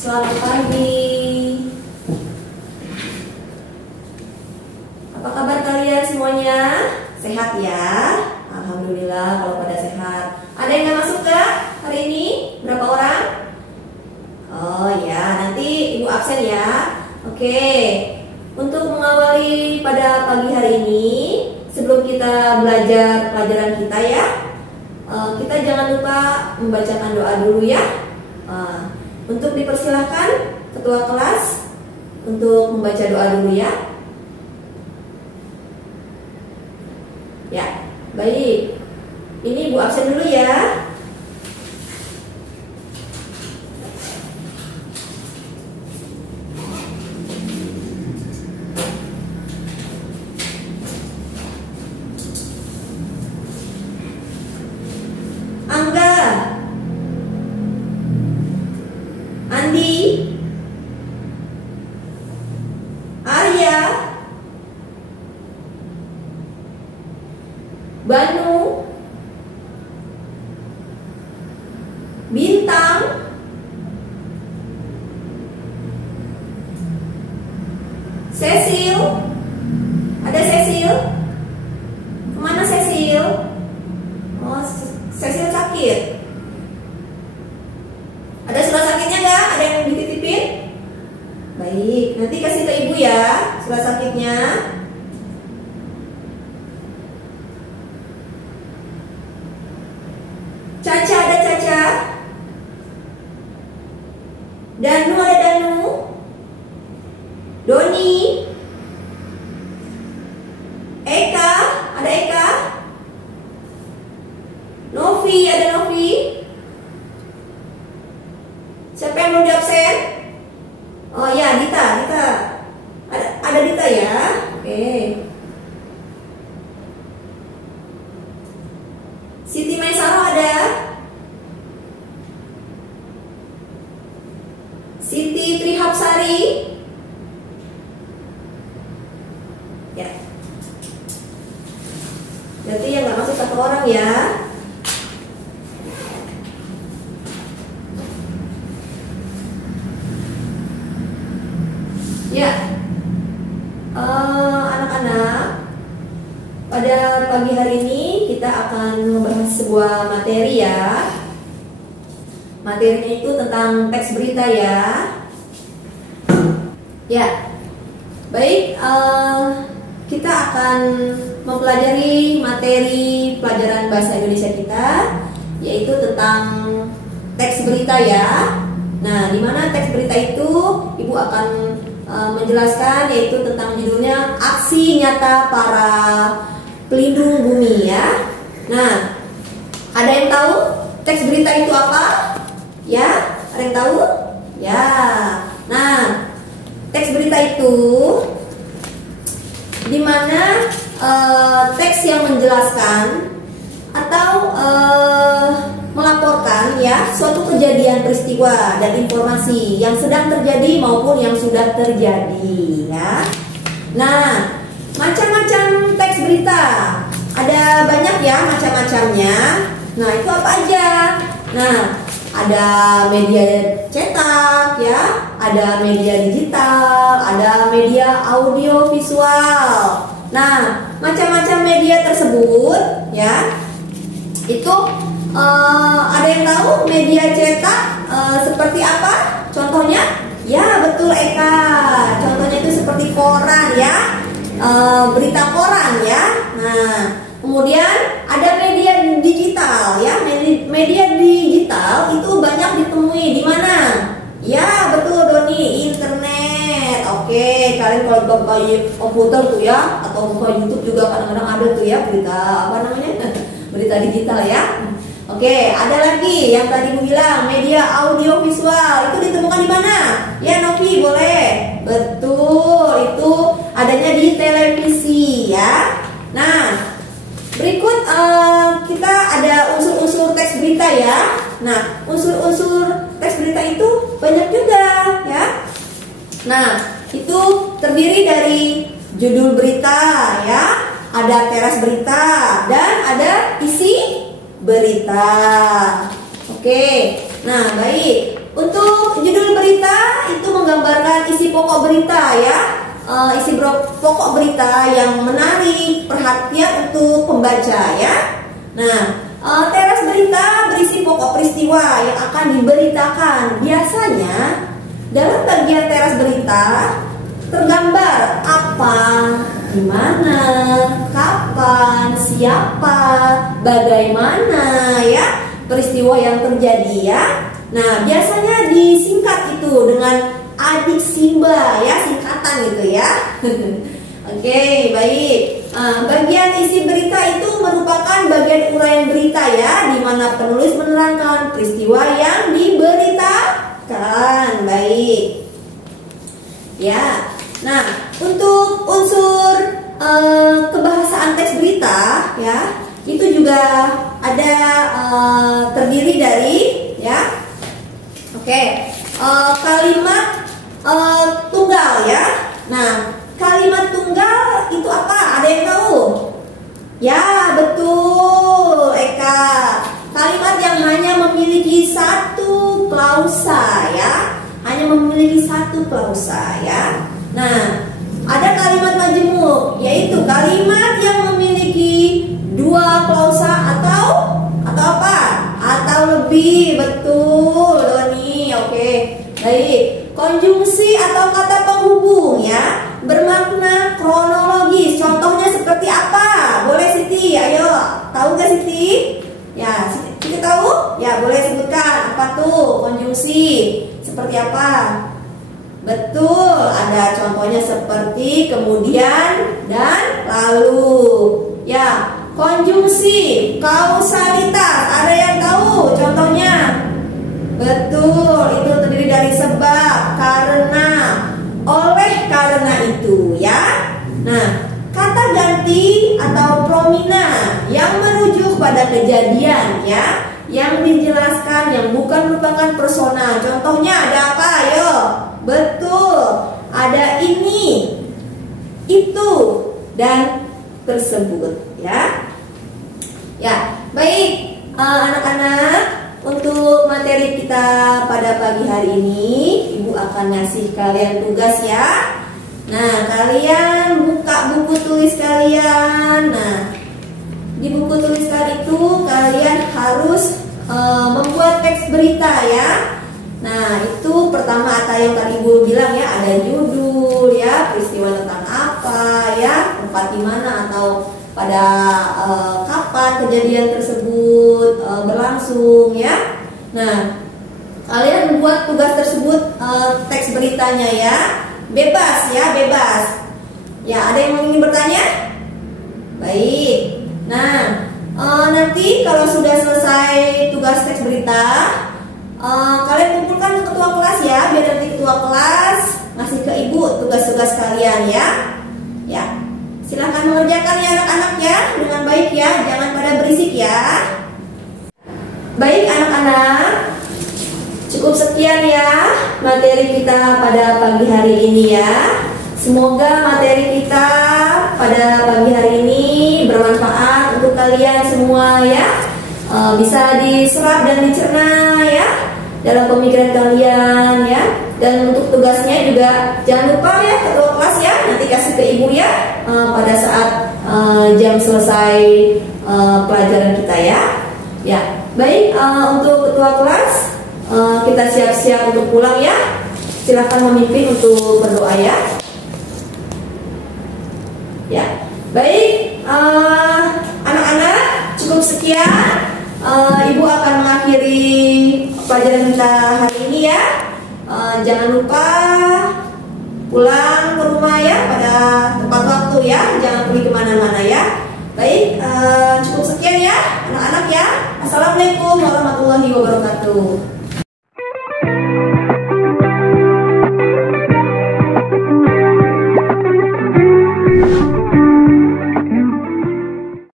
Selamat pagi. Apa kabar kalian semuanya? Sehat ya? Alhamdulillah kalau pada sehat. Ada yang gak masuk ke hari ini? Berapa orang? Oh ya, nanti ibu absen ya. Oke. Untuk mengawali pada pagi hari ini, sebelum kita belajar pelajaran kita ya, kita jangan lupa membacakan doa dulu ya. Untuk dipersilahkan ketua kelas untuk membaca doa dulu ya. Ya, baik. Ini ibu absen dulu ya. Angga, Andi, Arya, Banu, Bintang, Cecil. Ada Cecil? Kemana Cecil? Oh, Cecil sakit. Ada surat sakitnya nggak? Ada yang dititipin? Baik, nanti kasih ke ibu ya surat sakitnya. Caca, ada Caca. Danu, ada Danu. Doni. Eka, ada Eka. Novi, ada Novi. Siapa yang belum di absen? Oh ya, Dita. Ada Dita ya. Oke. Siti Maisaro ada. Siti Trihapsari. Ya. Berarti yang nggak masuk satu orang ya. Ya, anak-anak, pada pagi hari ini kita akan membahas sebuah materi ya. Materinya itu tentang teks berita ya. Ya, baik, kita akan mempelajari materi pelajaran bahasa Indonesia kita, yaitu tentang teks berita ya. Nah, di mana teks berita itu ibu akan menjelaskan, yaitu tentang judulnya aksi nyata para pelindung bumi ya. Nah, ada yang tahu teks berita itu apa? Ya, ada yang tahu? Ya. Nah, teks berita itu di mana teks yang menjelaskan atau melaporkan ya suatu kejadian, peristiwa dan informasi yang sedang terjadi maupun yang sudah terjadi ya. Nah, macam-macam teks berita ada banyak ya macam-macamnya. Nah, itu apa aja? Nah, ada media cetak ya, ada media digital, ada media audio visual. Nah, macam-macam media tersebut ya, itu ada yang tahu media cetak seperti apa? Contohnya? Ya, betul Eka. Contohnya itu seperti koran ya, berita koran ya. Nah, kemudian ada media digital ya. Media digital itu banyak ditemui di mana? Ya, betul Doni, internet. Oke, kalian kalau buka komputer tuh ya, atau buka YouTube juga kadang-kadang ada tuh ya berita apa namanya? Berita digital ya. Oke, ada lagi yang tadi gue bilang media audio visual itu ditemukan di mana? Ya Novi, boleh. Betul, itu adanya di televisi ya. Nah, berikut kita ada unsur-unsur teks berita ya. Nah, unsur-unsur teks berita itu banyak juga ya. Nah, itu terdiri dari judul berita ya, ada teras berita dan ada isi berita. Oke, nah baik. Untuk judul berita isi pokok berita ya. Pokok berita yang menarik perhatian untuk pembaca ya. Nah, teras berita berisi pokok peristiwa yang akan diberitakan. Biasanya dalam bagian teras berita tergambar apa, di mana, kapan, siapa, bagaimana ya peristiwa yang terjadi ya. Nah, biasanya disingkat itu dengan adik Simba ya, singkatan gitu ya. Oke, baik. Bagian isi berita itu merupakan bagian uraian berita ya, di mana penulis menerangkan peristiwa yang diberitakan. Baik. Ya. Nah, untuk unsur kebahasaan teks berita ya, itu juga ada terdiri dari ya. Oke. Kalimat tunggal ya. Nah, kalimat tunggal itu apa? Ada yang tahu? Ya, betul, Eka. Kalimat yang hanya memiliki satu klausa ya. Hanya memiliki satu klausa ya. Nah, ada kalimat majemuk, yaitu kalimat yang memiliki dua klausa atau apa? Atau lebih. Betul, Doni. Oke. Baik, konjungsi atau kata penghubung ya, bermakna kronologis. Contohnya seperti apa? Boleh Siti, ayo. Tahu gak Siti? Ya, Siti tahu? Ya, boleh sebutkan apa tuh konjungsi? Seperti apa? Betul, ada contohnya seperti kemudian dan lalu. Ya, konjungsi, kausalitas. Ada yang tahu contohnya? Betul, itu terdiri dari sebab, karena, oleh karena itu ya. Nah, kata ganti atau promina yang merujuk pada kejadian ya, yang dijelaskan yang bukan merupakan persona. Contohnya ada apa? Ayo. Betul, ada ini, itu, dan tersebut ya. Ya, baik anak-anak. Untuk materi kita pada pagi hari ini, Ibu akan ngasih kalian tugas ya. Nah, kalian buka buku tulis kalian. Nah, di buku tulis kalian itu kalian harus membuat teks berita ya. Nah, itu pertama yang tadi Ibu bilang ya, ada judul ya, peristiwa tentang apa ya, tempat di mana atau pada kapan kejadian tersebut berlangsung ya. Nah, kalian membuat tugas tersebut, teks beritanya ya, bebas ya, bebas. Ya, ada yang ingin bertanya? Baik. Nah, nanti kalau sudah selesai tugas teks berita, kalian kumpulkan ke ketua kelas ya, biar nanti ketua kelas ngasih ke Ibu tugas-tugas kalian ya. Ya. Silahkan mengerjakan ya anak-anak ya, dengan baik ya, jangan pada berisik ya. Baik anak-anak, cukup sekian ya materi kita pada pagi hari ini ya. Semoga materi kita pada pagi hari ini bermanfaat untuk kalian semua ya. Bisa diserap dan dicerna ya dalam pemikiran kalian ya. Dan untuk tugasnya juga jangan lupa ya ketua kelas ya, nanti kasih ke Ibu ya pada saat jam selesai pelajaran kita ya. Ya, baik, untuk ketua kelas kita siap-siap untuk pulang ya. Silakan memimpin untuk berdoa ya. Ya, baik, anak-anak cukup sekian. Ibu akan mengakhiri pelajaran kita hari ini ya. Jangan lupa pulang ke rumah ya pada tepat waktu ya, jangan pergi kemana-mana ya. Baik, cukup sekian ya anak-anak ya. Assalamualaikum warahmatullahi wabarakatuh.